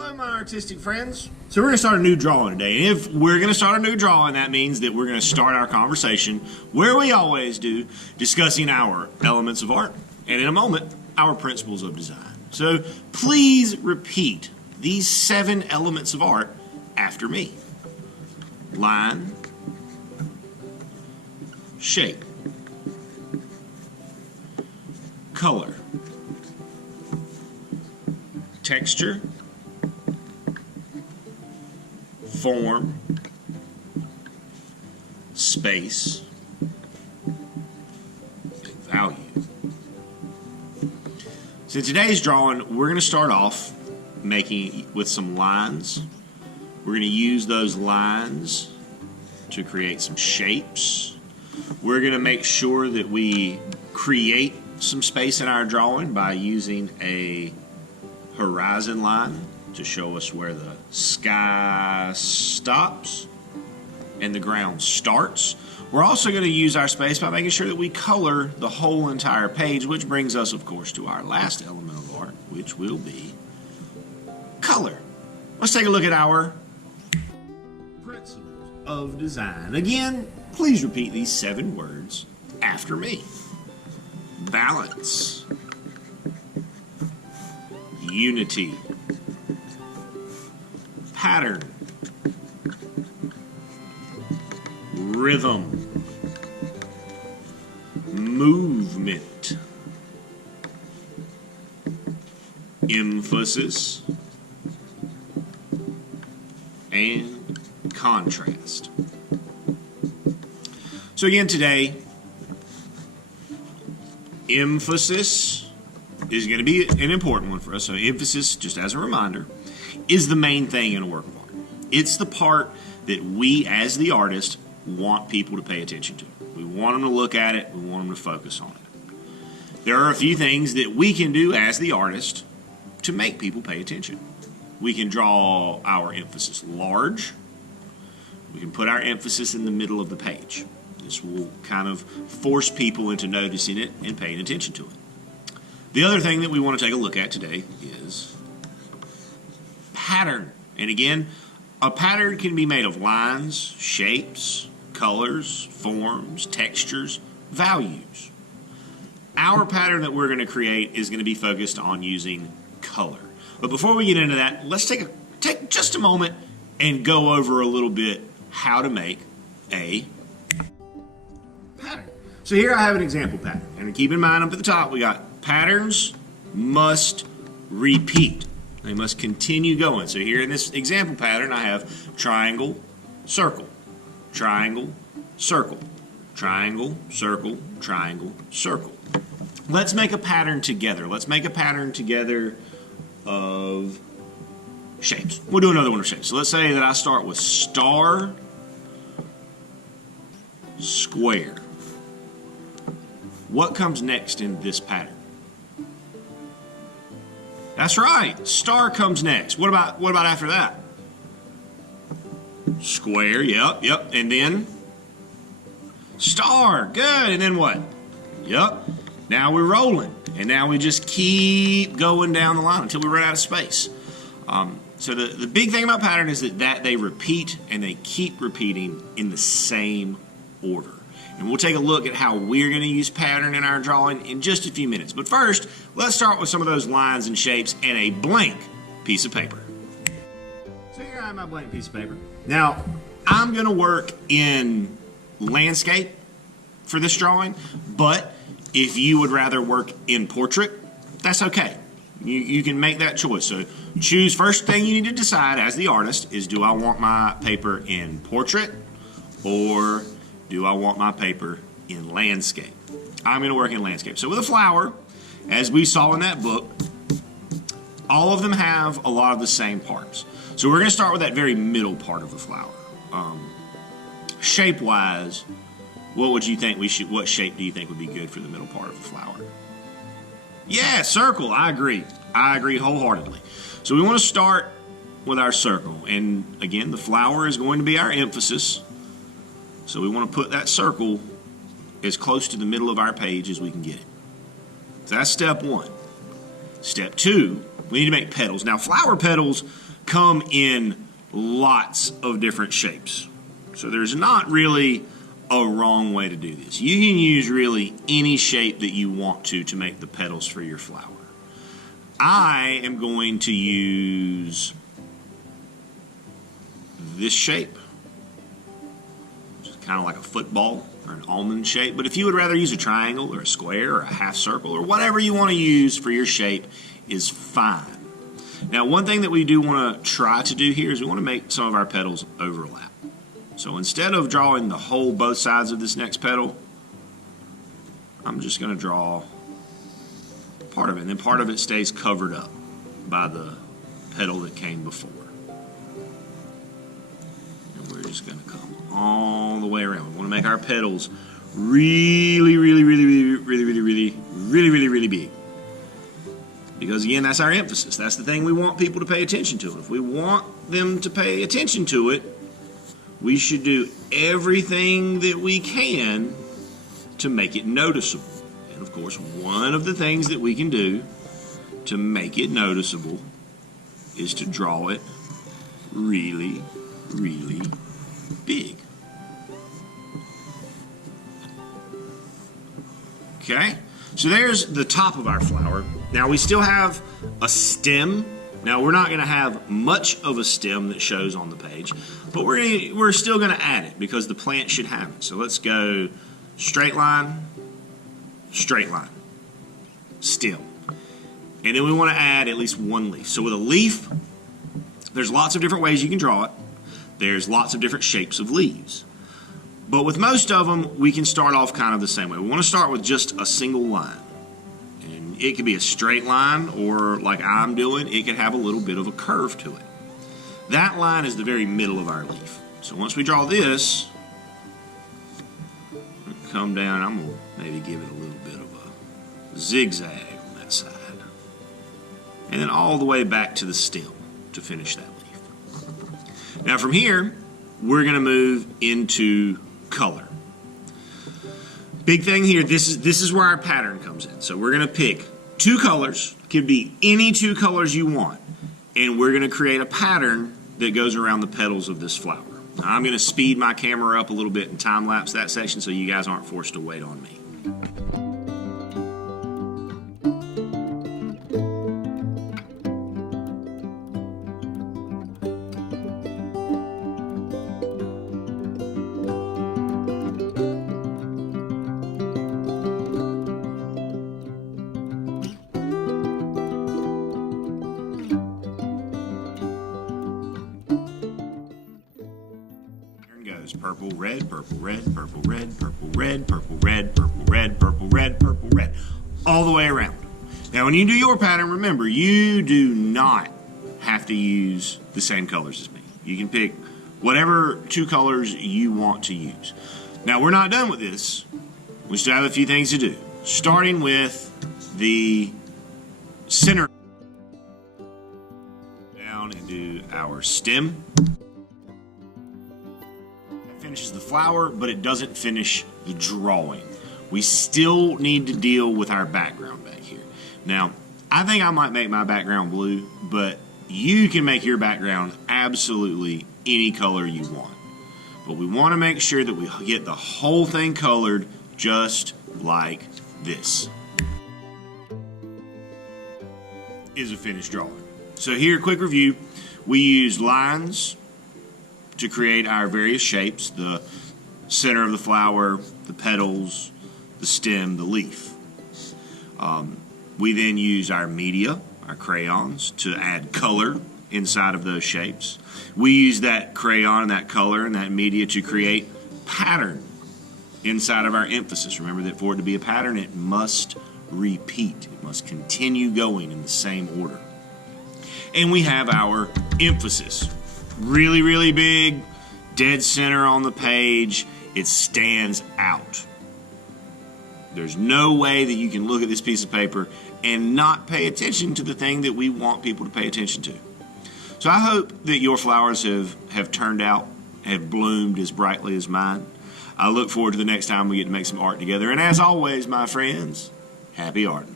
Hello, my artistic friends. So we're going to start a new drawing today. And if we're going to start a new drawing, that means that we're going to start our conversation where we always do, discussing our elements of art, and in a moment, our principles of design. So please repeat these 7 elements of art after me. Line, shape, color, texture, form, space, and value. So in today's drawing, we're going to start off making with some lines. We're going to use those lines to create some shapes. We're going to make sure that we create some space in our drawing by using a horizon line to show us where the sky stops and the ground starts. We're also going to use our space by making sure that we color the whole entire page, which brings us, of course, to our last element of art, which will be color. Let's take a look at our principles of design. Again, please repeat these 7 words after me. Balance, unity, pattern, rhythm, movement, emphasis, and contrast. So again today, emphasis is going to be an important one for us. So emphasis, just as a reminder, is the main thing in a work of art. It's the part that we as the artist want people to pay attention to. We want them to look at it. We want them to focus on it. There are a few things that we can do as the artist to make people pay attention. We can draw our emphasis large. We can put our emphasis in the middle of the page. This will kind of force people into noticing it and paying attention to it. The other thing that we want to take a look at today is pattern. And again, a pattern can be made of lines, shapes, colors, forms, textures, values. Our pattern that we're going to create is going to be focused on using color. But before we get into that, let's take just a moment and go over a little bit how to make a pattern. So here I have an example pattern. And keep in mind up at the top, we got patterns must repeat. They must continue going. So here in this example pattern, I have triangle, circle, triangle, circle, triangle, circle, triangle, circle. Let's make a pattern together. Let's make a pattern together of shapes. We'll do another one of shapes. So let's say that I start with star, square. What comes next in this pattern? That's right, star comes next. What about after that? Square, yep, and then star, good, and then what? Yep, now we're rolling, and now we just keep going down the line until we run out of space. So the big thing about pattern is that they repeat and they keep repeating in the same order. And we'll take a look at how we're going to use pattern in our drawing in just a few minutes. But first, let's start with some of those lines and shapes and a blank piece of paper. So here I have my blank piece of paper. Now, I'm going to work in landscape for this drawing, but if you would rather work in portrait, that's okay. You can make that choice. So choose, first thing you need to decide as the artist is, do I want my paper in portrait or do I want my paper in landscape? I'm going to work in landscape. So with a flower, as we saw in that book, all of them have a lot of the same parts. So we're going to start with that very middle part of the flower. Shape-wise, what shape do you think would be good for the middle part of the flower? Yeah, circle. I agree. I agree wholeheartedly. So we want to start with our circle. And again, the flower is going to be our emphasis. So we want to put that circle as close to the middle of our page as we can get it. So that's step 1. Step 2 We need to make petals. Now, flower petals come in lots of different shapes. So there's not really a wrong way to do this. You can use really any shape that you want to make the petals for your flower. I am going to use this shape, which is kind of like a football or an almond shape. But if you would rather use a triangle or a square or a half circle or whatever you want to use for your shape is fine. Now, one thing that we do want to try to do here is we want to make some of our petals overlap. So instead of drawing both sides of this next petal, I'm just going to draw part of it, and then part of it stays covered up by the petal that came before. And we're just going to come all the way around. We want to make our petals really big. Because again, that's our emphasis. That's the thing we want people to pay attention to. If we want them to pay attention to it, we should do everything that we can to make it noticeable. And of course, one of the things that we can do to make it noticeable is to draw it really big. Okay? So there's the top of our flower. Now we still have a stem. Now we're not going to have much of a stem that shows on the page, but we're still going to add it because the plant should have it. So let's go straight line, stem. And then we want to add at least one leaf. So with a leaf, there's lots of different ways you can draw it. There's lots of different shapes of leaves. But with most of them, we can start off kind of the same way. We want to start with just a single line. And it could be a straight line, or like I'm doing, it could have a little bit of a curve to it. That line is the very middle of our leaf. So once we draw this, come down, I'm going to maybe give it a little bit of a zigzag on that side. And then all the way back to the stem to finish that leaf. Now from here, we're going to move into color. Big thing here, this is where our pattern comes in. So we're going to pick two colors, could be any two colors you want, and we're going to create a pattern that goes around the petals of this flower. Now, I'm going to speed my camera up a little bit and time lapse that section so you guys aren't forced to wait on me. Goes purple, red, purple, red, purple, red, purple, red, purple, red, purple, red, purple, red, purple, red, all the way around. Now, when you do your pattern, remember, you do not have to use the same colors as me. You can pick whatever two colors you want to use. Now, we're not done with this. We still have a few things to do, starting with the center. Down and do our stem. Finishes the flower, but it doesn't finish the drawing. We still need to deal with our background back here. Now, I think I might make my background blue, but you can make your background absolutely any color you want. But we want to make sure that we get the whole thing colored just like this. Is a finished drawing. So here, quick review. We use lines to create our various shapes, the center of the flower, the petals, the stem, the leaf. We then use our media, our crayons, to add color inside of those shapes. We use that crayon, that color, and that media to create pattern inside of our emphasis. Remember that for it to be a pattern, it must repeat. It must continue going in the same order. And we have our emphasis. Really big, dead center on the page. It stands out. There's no way that you can look at this piece of paper and not pay attention to the thing that we want people to pay attention to. So I hope that your flowers have turned out, have bloomed as brightly as mine. I look forward to the next time we get to make some art together. And as always, my friends, happy arting.